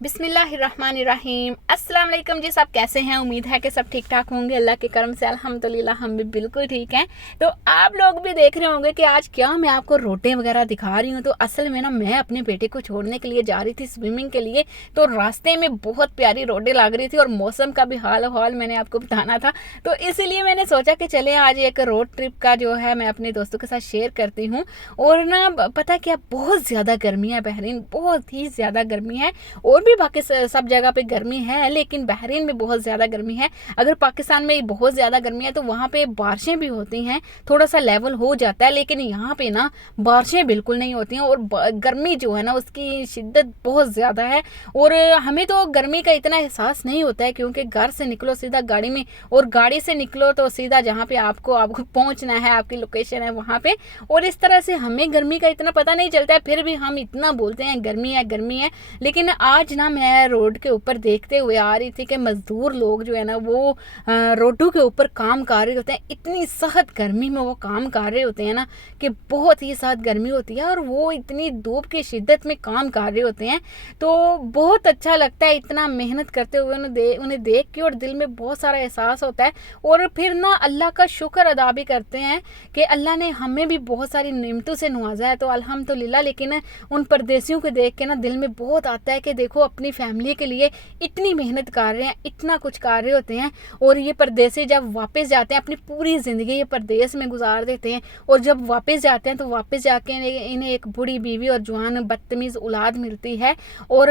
बिस्मिल्लाहिर्रहमानिर्रहीम। अस्सलाम वालेकुम जी। सब कैसे हैं? उम्मीद है कि सब ठीक ठाक होंगे। अल्लाह के करम से अल्हम्दुलिल्लाह हम भी बिल्कुल ठीक हैं। तो आप लोग भी देख रहे होंगे कि आज क्या मैं आपको रोटे वगैरह दिखा रही हूँ। तो असल में ना मैं अपने बेटे को छोड़ने के लिए जा रही थी स्विमिंग के लिए। तो रास्ते में बहुत प्यारी रोटे लग रही थी और मौसम का भी हाल मैंने आपको बताना था। तो इसलिए मैंने सोचा कि चले आज एक रोड ट्रिप का जो है मैं अपने दोस्तों के साथ शेयर करती हूँ। और ना पता क्या, बहुत ज़्यादा गर्मी है बहरीन, बहुत ही ज़्यादा गर्मी है। और भी बाकी सब जगह पे गर्मी है, लेकिन बहरीन में बहुत ज़्यादा गर्मी है। अगर पाकिस्तान में बहुत ज़्यादा गर्मी है तो वहाँ पे बारिशें भी होती हैं, थोड़ा सा लेवल हो जाता है, लेकिन यहाँ पे ना बारिशें बिल्कुल नहीं होती हैं। और गर्मी जो है ना उसकी शिद्दत बहुत ज़्यादा है। और हमें तो गर्मी का इतना एहसास नहीं होता है, क्योंकि घर से निकलो सीधा गाड़ी में, और गाड़ी से निकलो तो सीधा जहाँ पे आपको पहुँचना है, आपकी लोकेशन है वहाँ पे। और इस तरह से हमें गर्मी का इतना पता नहीं चलता है, फिर भी हम इतना बोलते हैं गर्मी है गर्मी है। लेकिन आज ना मैं रोड के ऊपर देखते हुए आ रही थी कि मजदूर लोग जो है ना वो रोडों के ऊपर काम कर रहे होते हैं। इतनी सख्त गर्मी में वो काम कर रहे होते हैं ना कि बहुत ही सख्त गर्मी होती है, और वो इतनी धूप की शिद्दत में काम कर रहे होते हैं। तो बहुत अच्छा लगता है इतना मेहनत करते हुए उन्हें देख के, और दिल में बहुत सारा एहसास होता है। और फिर ना अल्लाह का शुक्र अदा भी करते हैं कि अल्लाह ने हमें भी बहुत सारी नेमतों से नवाजा है, तो अल्हम्दुलिल्लाह। लेकिन उन परदेसियों को देख के ना दिल में बहुत आता है कि देखो अपनी फैमिली के लिए इतनी मेहनत कर रहे हैं, इतना कुछ कर रहे होते हैं। और ये परदेसी जब वापस जाते हैं अपनी पूरी ज़िंदगी ये परदेस में गुजार देते हैं, और जब वापस जाते हैं तो वापस जाके इन्हें एक बूढ़ी बीवी और जवान बदतमीज़ औलाद मिलती है। और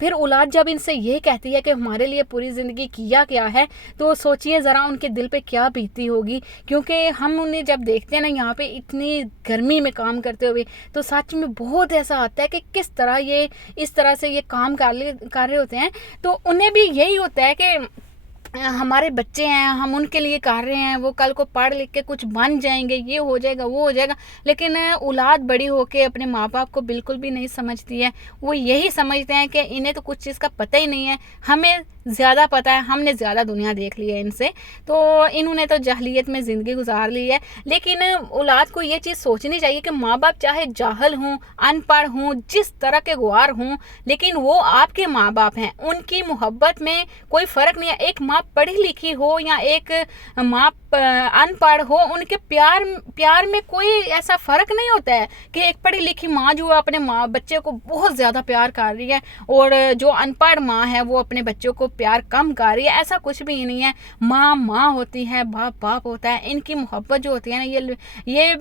फिर औलाद जब इनसे ये कहती है कि हमारे लिए पूरी ज़िंदगी किया क्या है, तो सोचिए ज़रा उनके दिल पे क्या बीती होगी। क्योंकि हम उन्हें जब देखते हैं ना यहाँ पे इतनी गर्मी में काम करते हुए, तो सच में बहुत ऐसा आता है कि किस तरह ये इस तरह से ये काम कर रहे होते हैं। तो उन्हें भी यही होता है कि हमारे बच्चे हैं, हम उनके लिए कर रहे हैं, वो कल को पढ़ लिख के कुछ बन जाएंगे, ये हो जाएगा वो हो जाएगा। लेकिन औलाद बड़ी होके अपने माँ बाप को बिल्कुल भी नहीं समझती है। वो यही समझते हैं कि इन्हें तो कुछ चीज़ का पता ही नहीं है, हमें ज़्यादा पता है, हमने ज़्यादा दुनिया देख ली है इनसे, तो इन्होंने तो जहलियत में ज़िंदगी गुजार ली है। लेकिन औलाद को ये चीज़ सोचनी चाहिए कि माँ बाप चाहे जाहल हों, अनपढ़ हों, जिस तरह के गुआर हों, लेकिन वो आपके माँ बाप हैं। उनकी मोहब्बत में कोई फ़र्क नहीं है। एक माँ पढ़ी लिखी हो या एक माँ अनपढ़ हो, उनके प्यार में कोई ऐसा फ़र्क नहीं होता है कि एक पढ़ी लिखी माँ जो अपने माँ बच्चे को बहुत ज़्यादा प्यार कर रही है और जो अनपढ़ माँ है वो अपने बच्चों को प्यार कम कर रही है। ऐसा कुछ भी नहीं है। माँ माँ होती है, बाप बाप होता है। इनकी मोहब्बत जो होती है ना ये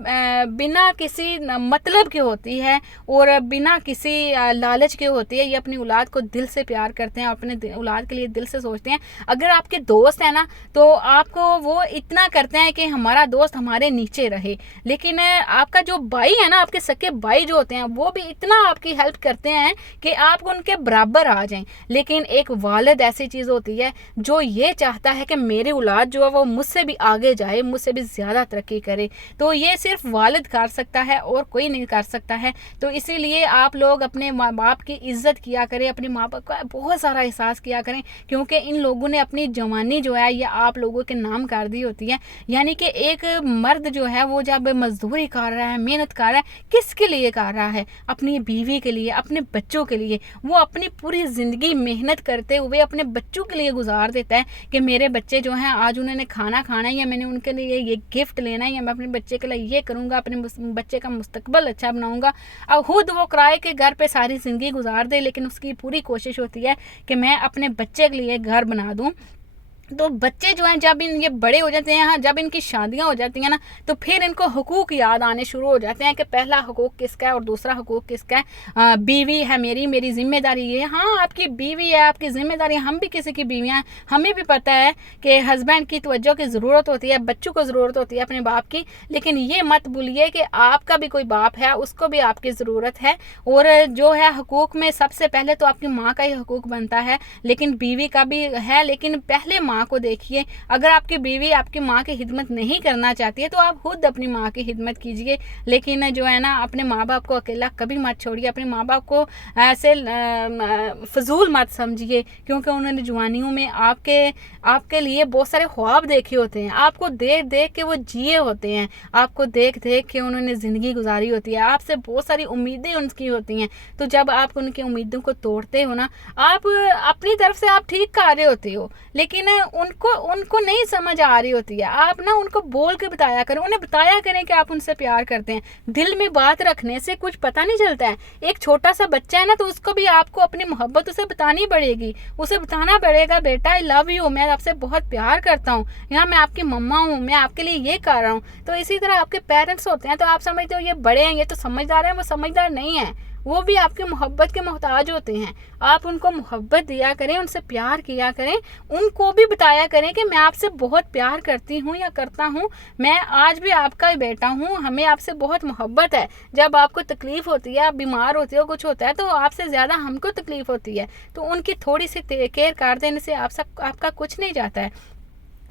बिना किसी मतलब के होती है और बिना किसी लालच के होती है। ये अपनी औलाद को दिल से प्यार करते हैं, अपने औलाद के लिए दिल से सोचते हैं। अगर आपके दोस्त है ना तो आपको वो इतना करते हैं कि हमारा दोस्त हमारे नीचे रहे। लेकिन आपका जो भाई है ना, आपके सके भाई जो होते हैं, वो भी इतना आपकी हेल्प करते हैं कि आप उनके बराबर आ जाएं। लेकिन एक वालिद ऐसी चीज़ होती है जो ये चाहता है कि मेरी औलाद जो है वो मुझसे भी आगे जाए, मुझसे भी ज़्यादा तरक्की करे। तो ये सिर्फ वालिद कर सकता है और कोई नहीं कर सकता है। तो इसीलिए आप लोग अपने माँ बाप की इज़्ज़त किया करें, अपने माँ बाप का बहुत सारा एहसास किया करें, क्योंकि इन लोगों ने अपनी जवानी जो है ये आप लोगों के नाम कर दी होती है। यानी कि एक मर्द जो है वो जब मजदूरी कर रहा है, मेहनत कर रहा है, किसके लिए कर रहा है? अपनी बीवी के लिए, अपने बच्चों के लिए। वो अपनी पूरी ज़िंदगी मेहनत करते हुए अपने बच्चों के लिए गुजार देता है कि मेरे बच्चे जो हैं आज उन्होंने खाना खाना है, या मैंने उनके लिए ये गिफ्ट लेना है, या मैं अपने बच्चे के लिए ये करूँगा, अपने बच्चे का मुस्तकबल अच्छा बनाऊँगा। अब खुद वो किराए के घर पे सारी ज़िंदगी गुजार दे, लेकिन उसकी पूरी कोशिश होती है कि मैं अपने बच्चे के लिए घर बना दूँ। तो बच्चे जो हैं जब ये बड़े हो जाते हैं, जब इनकी शादियां हो जाती हैं ना, तो फिर इनको हुकूक याद आने शुरू हो जाते हैं कि पहला हुकूक किसका है और दूसरा हुकूक किसका है। बीवी है मेरी जिम्मेदारी ये। हाँ, आपकी बीवी है, आपकी जिम्मेदारी। हम भी किसी की बीवियाँ हैं, हमें भी पता है कि हस्बैंड की तवज्जो की ज़रूरत होती है, बच्चों को ज़रूरत होती है अपने बाप की। लेकिन ये मत भूलिए कि आपका भी कोई बाप है, उसको भी आपकी ज़रूरत है। और जो है हुकूक में सबसे पहले तो आपकी माँ का ही हुकूक बनता है, लेकिन बीवी का भी है, लेकिन पहले माँ माँ को देखिए। अगर आपकी बीवी आपकी माँ की खिदमत नहीं करना चाहती है तो आप खुद अपनी माँ की खिदमत कीजिए, लेकिन जो है ना अपने माँ बाप को अकेला कभी मत छोड़िए। अपने माँ बाप को ऐसे फजूल मत समझिए, क्योंकि उन्होंने जवानियों में आपके लिए बहुत सारे ख्वाब देखे होते हैं, आपको देख देख के वो जिए होते हैं, आपको देख देख के उन्होंने ज़िंदगी गुजारी होती है, आपसे बहुत सारी उम्मीदें उनकी होती हैं। तो जब आप उनकी उम्मीदों को तोड़ते हो ना, आप अपनी तरफ से आप ठीक कर रहे होते हो, लेकिन उनको नहीं समझ आ रही होती है। आप ना उनको बोल के बताया करें, उन्हें बताया करें कि आप उनसे प्यार करते हैं। दिल में बात रखने से कुछ पता नहीं चलता है। एक छोटा सा बच्चा है ना, तो उसको भी आपको अपनी मोहब्बत उसे बतानी पड़ेगी, उसे बताना पड़ेगा बेटा आई लव यू, मैं आपसे बहुत प्यार करता हूँ, यहाँ मैं आपकी मम्मा हूँ, मैं आपके लिए ये कर रहा हूँ। तो इसी तरह आपके पेरेंट्स होते हैं, तो आप समझते हो ये बड़े हैं, ये तो समझदार हैं, वो समझदार नहीं है, वो भी आपकी मोहब्बत के मोहताज होते हैं। आप उनको मोहब्बत दिया करें, उनसे प्यार किया करें, उनको भी बताया करें कि मैं आपसे बहुत प्यार करती हूँ या करता हूँ, मैं आज भी आपका ही बेटा हूँ, हमें आपसे बहुत मोहब्बत है। जब आपको तकलीफ़ होती है, आप बीमार होते हो, कुछ होता है, तो आपसे ज़्यादा हमको तकलीफ़ होती है। तो उनकी थोड़ी सी केयर कर देने से आपका कुछ नहीं जाता है।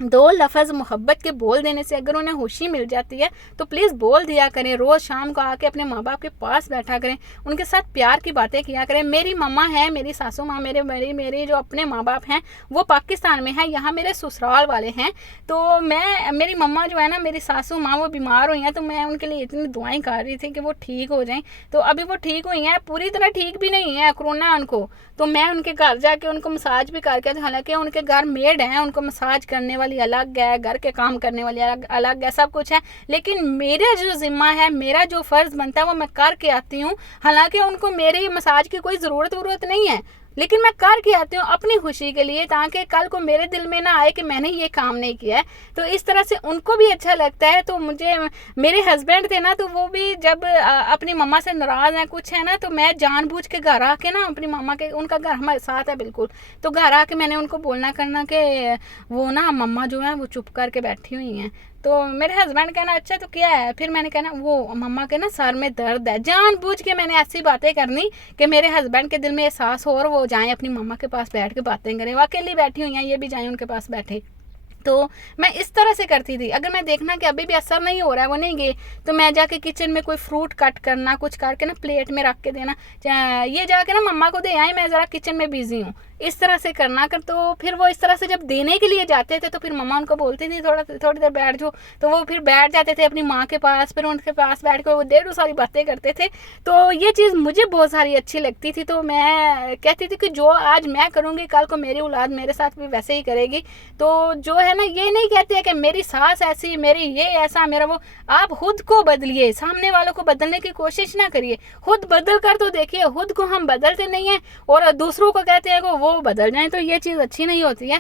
दो लफ्ज़ मोहब्बत के बोल देने से अगर उन्हें खुशी मिल जाती है तो प्लीज़ बोल दिया करें। रोज़ शाम को आके अपने माँ बाप के पास बैठा करें, उनके साथ प्यार की बातें किया करें। मेरी मम्मा है, मेरी सासू माँ, मेरे जो अपने माँ बाप हैं वो पाकिस्तान में हैं, यहाँ मेरे ससुराल वाले हैं। तो मेरी मम्मा जो है ना, मेरी सासू माँ, वो बीमार हुई हैं, तो मैं उनके लिए इतनी दुआएं कर रही थी कि वो ठीक हो जाएं। तो अभी वो ठीक हुई हैं, पूरी तरह ठीक भी नहीं है, कोरोना उनको। तो मैं उनके घर जाके उनको मसाज भी करके, हालांकि उनके घर मेड हैं, उनको मसाज करने वाली अलग है, घर के काम करने वाली अलग है, सब कुछ है, लेकिन मेरा जो जिम्मा है, मेरा जो फ़र्ज़ बनता है वो मैं करके आती हूँ। हालांकि उनको मेरी मसाज की कोई ज़रूरत नहीं है, लेकिन मैं करके आती हूँ अपनी खुशी के लिए, ताकि कल को मेरे दिल में ना आए कि मैंने ये काम नहीं किया है। तो इस तरह से उनको भी अच्छा लगता है। तो मुझे, मेरे हस्बैंड थे ना, तो वो भी जब अपनी मम्मा से नाराज़ हैं, कुछ है ना, तो मैं जानबूझ के घर आके ना अपनी मम्मा के, उनका घर हमारे साथ है बिल्कुल, तो घर आके मैंने उनको बोलना करना कि वो ना मम्मा जो है वो चुप करके बैठी हुई हैं। तो मेरे हस्बैंड कहना अच्छा तो क्या है, फिर मैंने कहना वो मम्मा के ना सर में दर्द है, जानबूझ के मैंने ऐसी बातें करनी कि मेरे हस्बैंड के दिल में एहसास हो और वो जाएं अपनी मम्मा के पास बैठ के बातें करें। वो अकेली बैठी हुई हैं, ये भी जाएं उनके पास बैठे। तो मैं इस तरह से करती थी। अगर मैं देखना कि अभी भी असर नहीं हो रहा है, वो नहीं गए, तो मैं जाके किचन में कोई फ्रूट कट करना, कुछ करके ना प्लेट में रख के देना, ये जाके ना मम्मा को दे आई, मैं ज़रा किचन में बिजी हूँ, इस तरह से करना कर। तो फिर वो इस तरह से जब देने के लिए जाते थे तो फिर मम्मा उनको बोलती थी थोड़ी देर बैठ जाओ, तो वो फिर बैठ जाते थे अपनी माँ के पास, फिर उनके पास बैठ कर वो ढेरों सारी बातें करते थे। तो ये चीज़ मुझे बहुत सारी अच्छी लगती थी। तो मैं कहती थी कि जो आज मैं करूँगी कल को मेरी औलाद मेरे साथ भी वैसे ही करेगी। तो जो है ना, ये नहीं कहते हैं कि मेरी सास ऐसी, मेरी ये ऐसा, मेरा वो। आप खुद को बदलिए, सामने वालों को बदलने की कोशिश ना करिए, खुद बदल कर तो देखिए। खुद को हम बदलते नहीं हैं और दूसरों को कहते हैं कि वो बदल जाएं, तो ये चीज़ अच्छी नहीं होती है।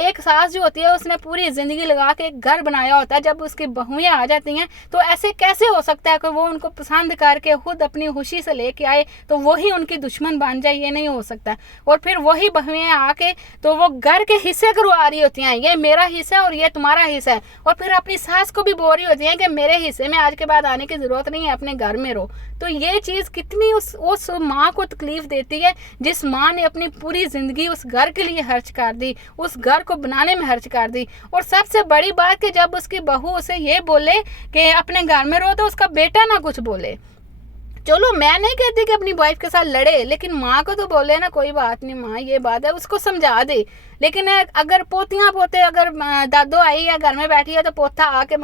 एक सास जो होती है उसने पूरी ज़िंदगी लगा के एक घर बनाया होता है, जब उसकी बहुएं आ जाती हैं तो ऐसे कैसे हो सकता है कि वो उनको पसंद करके खुद अपनी खुशी से लेके आए तो वही उनकी दुश्मन बन जाए, ये नहीं हो सकता। और फिर वही बहुएं आके तो वो घर के हिस्से करवा रही होती हैं, ये मेरा हिस्सा और ये तुम्हारा हिस्सा है, और फिर अपनी सास को भी बोल रही होती है कि मेरे हिस्से में आज के बाद आने की ज़रूरत नहीं है, अपने घर में रहो। तो ये चीज़ कितनी उस माँ को तकलीफ़ देती है, जिस माँ ने अपनी पूरी ज़िंदगी उस घर के लिए खर्च कर दी, उस घर को बनाने में खर्च कर दी। और सबसे बड़ी बात कि जब उसकी बहू उसे ये बोले कि अपने घर में रहो, तो उसका बेटा ना कुछ बोले। चलो मैं नहीं कहती कि अपनी वाइफ के साथ लड़े, लेकिन माँ को तो बोले ना कोई बात नहीं माँ, ये बात है, उसको समझा दे। लेकिन अगर पोतियाँ पोते, अगर दादो आई या घर में बैठी है, तो पोता आके,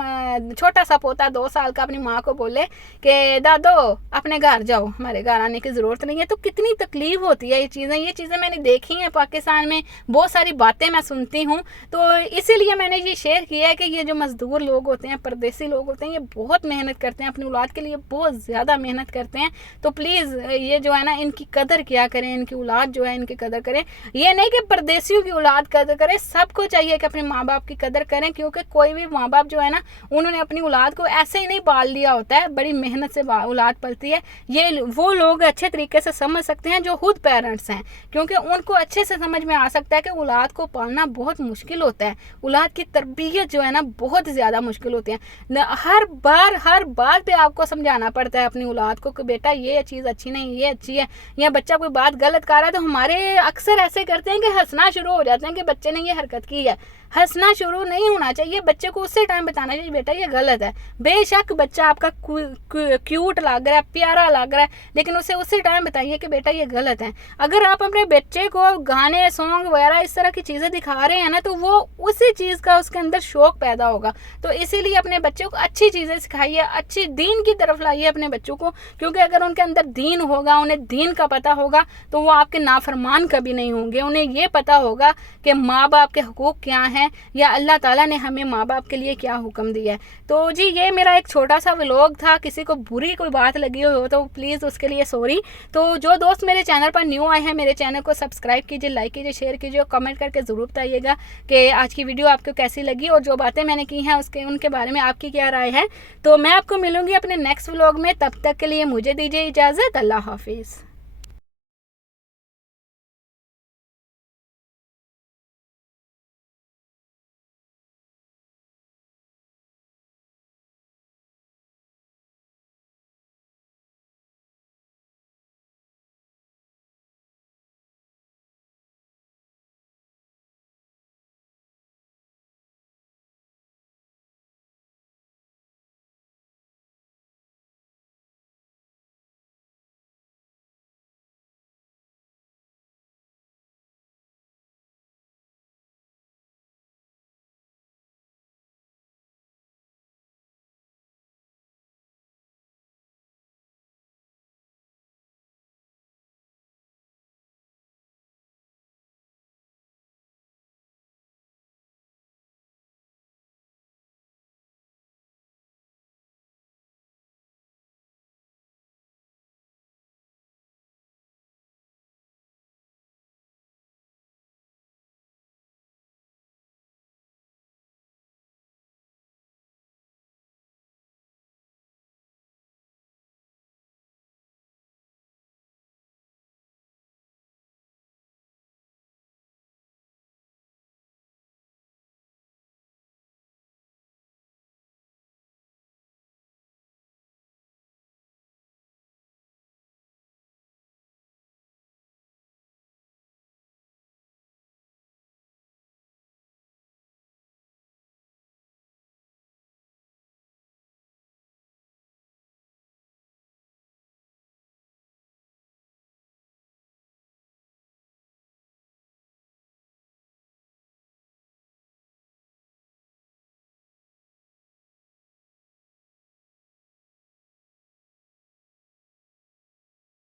छोटा सा पोता 2 साल का, अपनी माँ को बोले कि दादो अपने घर जाओ, हमारे घर आने की ज़रूरत नहीं है। तो कितनी तकलीफ़ होती है ये चीज़ें मैंने देखी हैं पाकिस्तान में, बहुत सारी बातें मैं सुनती हूँ। तो इसीलिए मैंने ये शेयर किया है कि ये जो मज़दूर लोग होते हैं, परदेसी लोग होते हैं, ये बहुत मेहनत करते हैं अपनी औलाद के लिए, बहुत ज़्यादा मेहनत करते हैं। तो प्लीज़ ये जो है ना, इनकी कदर किया करें, इनकी औलाद जो है इनकी कदर करें। ये नहीं कि परदेसियों की औलाद कदर करें, सबको चाहिए कि अपने माँ बाप की कदर करें, क्योंकि कोई भी माँ बाप जो है ना, उन्होंने अपनी औलाद को ऐसे ही नहीं पाल लिया होता है, बड़ी मेहनत से औलाद पलती है। ये वो लोग अच्छे तरीके से समझ सकते हैं जो खुद पेरेंट्स हैं, क्योंकि उनको अच्छे से समझ में आ सकता है कि औलाद को पालना बहुत मुश्किल होता है, औलाद की तरबियत जो है ना बहुत ज़्यादा मुश्किल होती है। हर बात पे आपको समझाना पड़ता है अपनी औलाद को कि बेटा ये चीज़ अच्छी नहीं, ये अच्छी है, या बच्चा कोई बात गलत कर रहा है तो हमारे अक्सर ऐसे करते हैं कि हंसना शुरू हो जाते हैं कि बच्चे ने ये हरकत की है। हंसना शुरू नहीं होना चाहिए, बच्चे को उसी टाइम बताना चाहिए बेटा ये गलत है। बेशक बच्चा आपका क्यूट लग रहा है, प्यारा लग रहा है, लेकिन उसे उसी टाइम बताइए कि बेटा ये गलत है। अगर आप अपने बच्चे को गाने, सॉन्ग वगैरह इस तरह की चीज़ें दिखा रहे हैं ना, तो वो उसी चीज़ का उसके अंदर शौक पैदा होगा। तो इसीलिए अपने बच्चों को अच्छी चीज़ें सिखाइए, अच्छी दीन की तरफ लाइए अपने बच्चों को, क्योंकि अगर उनके अंदर दीन होगा, उन्हें दीन का पता होगा, तो वो आपके नाफरमान कभी नहीं होंगे। उन्हें ये पता होगा कि माँ बाप के हुकूक क्या हैं, या अल्लाह ताला ने हमें माँ बाप के लिए क्या हुक्म दिया है। तो जी ये मेरा एक छोटा सा व्लॉग था, किसी को बुरी कोई बात लगी हो तो प्लीज़ उसके लिए सॉरी। तो जो दोस्त मेरे चैनल पर न्यू आए हैं, मेरे चैनल को सब्सक्राइब कीजिए, लाइक कीजिए, शेयर कीजिए, कमेंट करके ज़रूर बताइएगा कि आज की वीडियो आपको कैसी लगी और जो बातें मैंने की हैं उनके बारे में आपकी क्या राय है। तो मैं आपको मिलूंगी अपने नेक्स्ट व्लॉग में, तब तक के लिए मुझे दीजिए इजाज़त। अल्लाह हाफिज़।